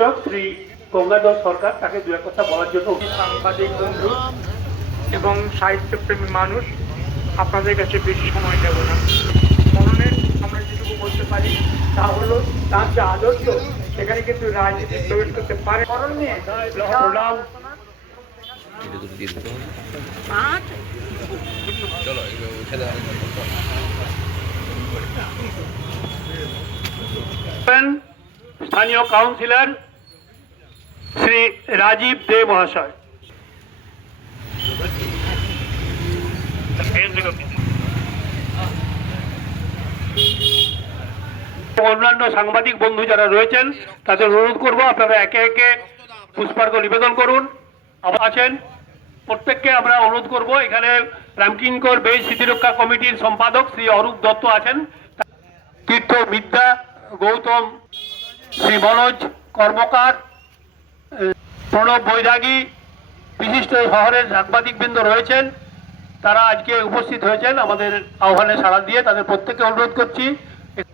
পরিদর্শক শ্রী গঙ্গাধর সরকার, তাকে দু এক কথা বলার জন্য। সাংবাদিক বন্ধু এবং সাহিত্যপ্রেমী মানুষ, আপনাদের কাছে বেশি সময় নেব না। মননের আমরা যেটুকু বলতে পারি তা হলো তার যে আদর্শ সেখানে কিন্তু রাজনীতি প্রবেশ করতে পারে। করণ নিয়ে প্রণাম। স্থানীয় কাউন্সিলর শ্রী রাজীব দে মহাশয়। অন্যান্য সাংবাদিক বন্ধু যারা রয়েছেন তাদের অনুরোধ করব আপনারা একে একে পুষ্পার্ঘ্য নিবেদন করুন। আছেন প্রত্যেককে আমরা অনুরোধ করব। এখানে রামকিঙ্কর বে স্মৃতিরক্ষা কমিটির সম্পাদক শ্রী অরূপ দত্ত আছেন, তীর্থ বিদ্যা গৌতম, শ্রী মনোজ কর্মকার, প্রণব বৈরাগী, বিশিষ্ট শহরের সাংবাদিকবৃন্দ রয়েছেন, তারা আজকে উপস্থিত হয়েছেন আমাদের আহ্বানে সাড়া দিয়ে। তাদের প্রত্যেককে অনুরোধ করছি।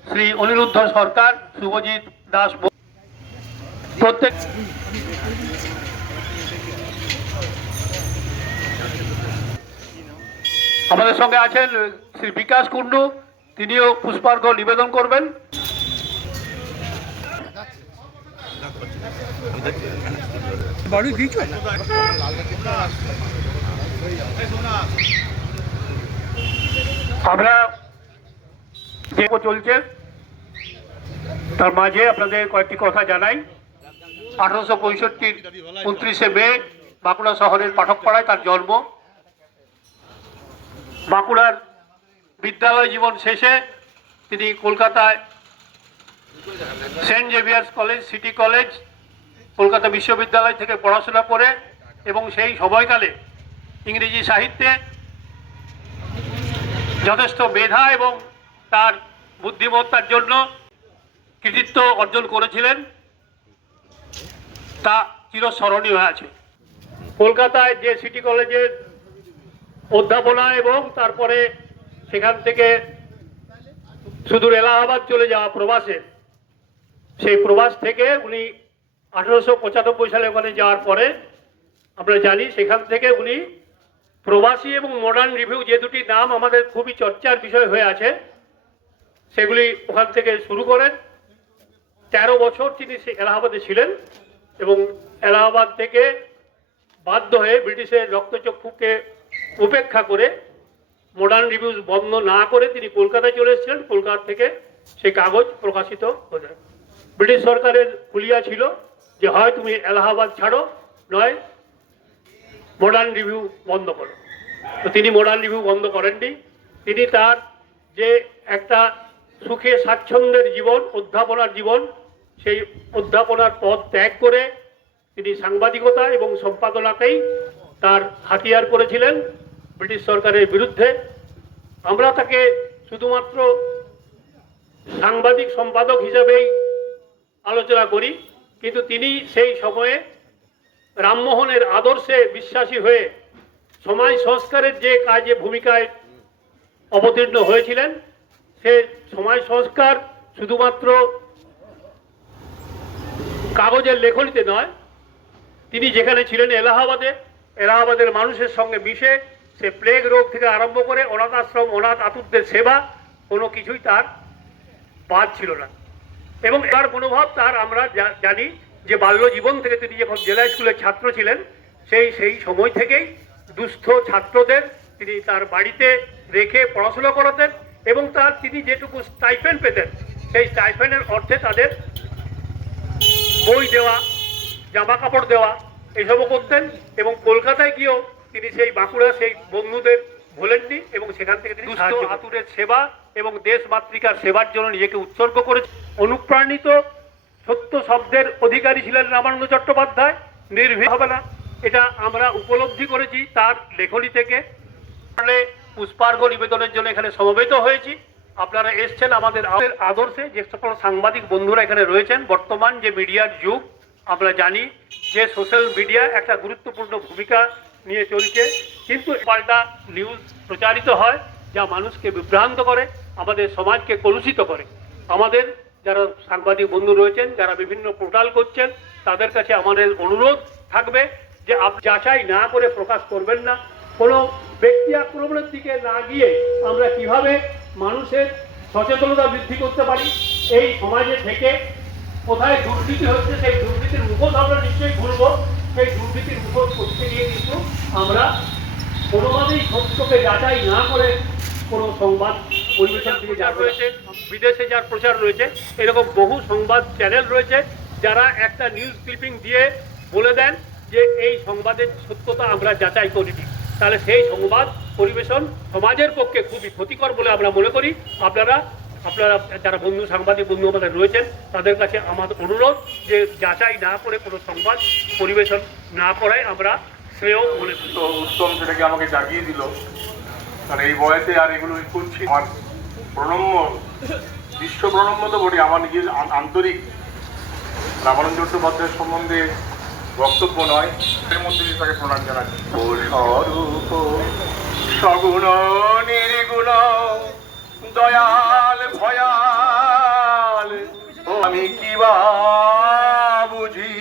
শ্রী অনিরুদ্ধ সরকার, শুভজিৎ দাস, প্রত্যেক আমাদের সঙ্গে আছেন শ্রী বিকাশ কুন্ডু, তিনিও পুষ্পার্ঘ্য নিবেদন করবেন। আমরা যে চলছে তার মাঝে আপনাদের কয়েকটি কথা জানাই। 1865 29শে মে বাঁকুড়া শহরের পাঠকপাড়ায় তার জন্ম। বাঁকুড়ার বিদ্যালয় জীবন শেষে তিনি কলকাতায় saint Xavier's college, city college, Kolkata বিশ্ববিদ্যালয় থেকে পড়াশোনা করে এবং সেই সময়কালে ইংরেজি সাহিত্যে যথেষ্ট মেধা এবং তার বুদ্ধিমত্তার জন্য কৃতিত্ব অর্জন করেছিলেন, তা চিরস্মরণীয় হয়ে আছে। কলকাতায় যে সিটি কলেজের অধ্যাপনা এবং তারপরে সেখান থেকে সুদূর এলাহাবাদ চলে যাওয়া প্রবাসে, সেই প্রবাস থেকে উনি 1895 সালে ওখানে যাওয়ার পরে আমরা জানি সেখান থেকে উনি প্রবাসী এবং মডার্ন রিভিউ, যে দুটি নাম আমাদের খুবই চর্চার বিষয় হয়ে আছে, সেগুলি ওখান থেকে শুরু করেন। 13 বছর তিনি এলাহাবাদে ছিলেন এবং এলাহাবাদ থেকে বাধ্য হয়ে ব্রিটিশের রক্তচক্ষুকে উপেক্ষা করে মডার্ন রিভিউজ বন্ধ না করে তিনি কলকাতায় চলে এসেছিলেন। কলকাতা থেকে সেই কাগজ প্রকাশিত হয়ে ব্রিটিশ সরকারের খুলিয়া ছিল যে হয় তুমি এলাহাবাদ ছাড়ো, নয় মডার্ন রিভিউ বন্ধ করো। তো তিনি মডার্ন রিভিউ বন্ধ করেননি। তিনি তার যে একটা সুখে স্বাচ্ছন্দ্যের জীবন, অধ্যাপনার জীবন, সেই অধ্যাপনার পথ ত্যাগ করে তিনি সাংবাদিকতা এবং সম্পাদনাকেই তার হাতিয়ার করেছিলেন ব্রিটিশ সরকারের বিরুদ্ধে। আমরা তাকে শুধুমাত্র সাংবাদিক সম্পাদক হিসাবেই আলোচনা করি, কিন্তু তিনি সেই সময়ে রামমোহনের আদর্শে বিশ্বাসী হয়ে সমাজ সংস্কারের যে কাজে ভূমিকায় অবতীর্ণ হয়েছিলেন, সে সমাজ সংস্কার শুধুমাত্র কাগজের লেখনীতে নয়, তিনি যেখানে ছিলেন এলাহাবাদের মানুষের সঙ্গে মিশে সে প্লেগ রোগ থেকে আরম্ভ করে অনাথ আশ্রম, অনাথ আতুরদের সেবা, কোনো কিছুই তার বাদ ছিল না। এবং তার মনোভাব তার আমরা জানি যে বাল্য জীবন থেকে তিনি যখন জেলা স্কুলের ছাত্র ছিলেন, সেই সময় থেকেই দুস্থ ছাত্রদের তিনি তার বাড়িতে রেখে পড়াশোনা করাতেন এবং তিনি যেটুকু স্টাইপেন্ড পেতেন সেই স্টাইপেন্ডের অর্থে তাদের বই দেওয়া, জামা কাপড় দেওয়া, এসবও করতেন। এবং কলকাতায় গিয়েও তিনি সেই বাঁকুড়া সেই বন্ধুদের ভোলেননি এবং সেখান থেকে তিনি দুস্থ আতুরের সেবা এবং দেশ মাতৃকার সেবার জন্য নিজেকে উৎসর্গ করেছেন। অনুপ্রাণিত সত্য শব্দের অধিকারী ছিলেন রামানন্দ চট্টোপাধ্যায়। নির্ভীক হবে না, এটা আমরা উপলব্ধি করেছি তার লেখনী থেকে। পুষ্পার্ঘ্য নিবেদনের জন্য এখানে সমবেত হয়েছি। আপনারা এসছেন আমাদের আদর্শে। যে সকল সাংবাদিক বন্ধুরা এখানে রয়েছেন, বর্তমান যে মিডিয়ার যুগ, আমরা জানি যে সোশ্যাল মিডিয়া একটা গুরুত্বপূর্ণ ভূমিকা নিয়ে চলছে, কিন্তু পাল্টা নিউজ প্রচারিত হয় যা মানুষকে বিভ্রান্ত করে, আমাদের সমাজকে কলুষিত করে। আমাদের যারা সাংবাদিক বন্ধু রয়েছেন, যারা বিভিন্ন পোর্টাল করছেন, তাদের কাছে আমাদের অনুরোধ থাকবে যে যাচাই না করে প্রকাশ করবেন না। কোনো ব্যক্তি আক্রমণের দিকে না গিয়ে আমরা কিভাবে মানুষের সচেতনতা বৃদ্ধি করতে পারি, এই সমাজে থেকে কোথায় দুর্নীতি হচ্ছে সেই দুর্নীতির মুখোশ আমরা নিশ্চয়ই খুলব। সেই দুর্নীতির মুখোশ করতে গিয়ে কিন্তু আমরা কোনোভাবেই সত্যকে যাচাই না করে কোনো সংবাদ পরিবেশন থেকে যা রয়েছে, বিদেশে যার প্রচার রয়েছে, এরকম বহু সংবাদ চ্যানেল রয়েছে যারা একটা নিউজ ক্লিপিং দিয়ে বলে দেন যে এই সংবাদের সত্যতা আমরা যাচাই করিনি। তাহলে সেই সংবাদ পরিবেশন সমাজের পক্ষে খুবই ক্ষতিকর বলে আমরা মনে করি। আপনারা যারা সাংবাদিক বন্ধু আমাদের রয়েছেন তাদের কাছে আমাদের অনুরোধ যে যাচাই না করে কোনো সংবাদ পরিবেশন না করাই আমরা শ্রেয় মনে করি। তো উত্তম সেটাকে আমাকে জাগিয়ে দিল, কারণ এই বয়সে আর এগুলো করছি। আমার প্রণম্য, বিশ্ব প্রণম্য তো বলি, আমার নিজের আন্তরিক রামানন্দ চট্টোপাধ্যায়ের সম্বন্ধে বক্তব্য নয়, এর মধ্যে দিয়ে তাকে প্রণাম জানাচ্ছি। ও স্বরূপ সগুণ নির্গুণ দয়াল ভয়াল, ও আমি কি বা বুঝি,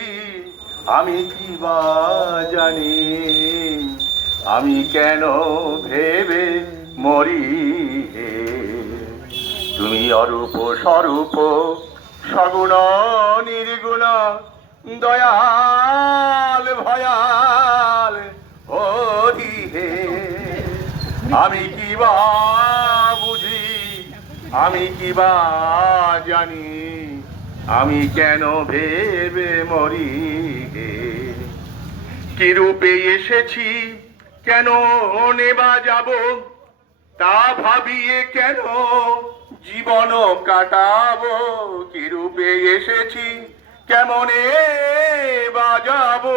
আমি কি বা জানি, আমি কেন ভেবে মরি হে। তুমি অরূপ স্বরূপ সগুণ নির্গুণ দয়াল ভয়াল, হরি হে। আমি কি বা বুঝি, আমি কি বা জানি, আমি কেন ভেবে মরি হে। কি রূপে এসেছি, কেন নেবা যাব, তা ভাবিয়ে কেন জীবন কাটাবো। কি রূপে এসেছি, কেমনে বাজাবো,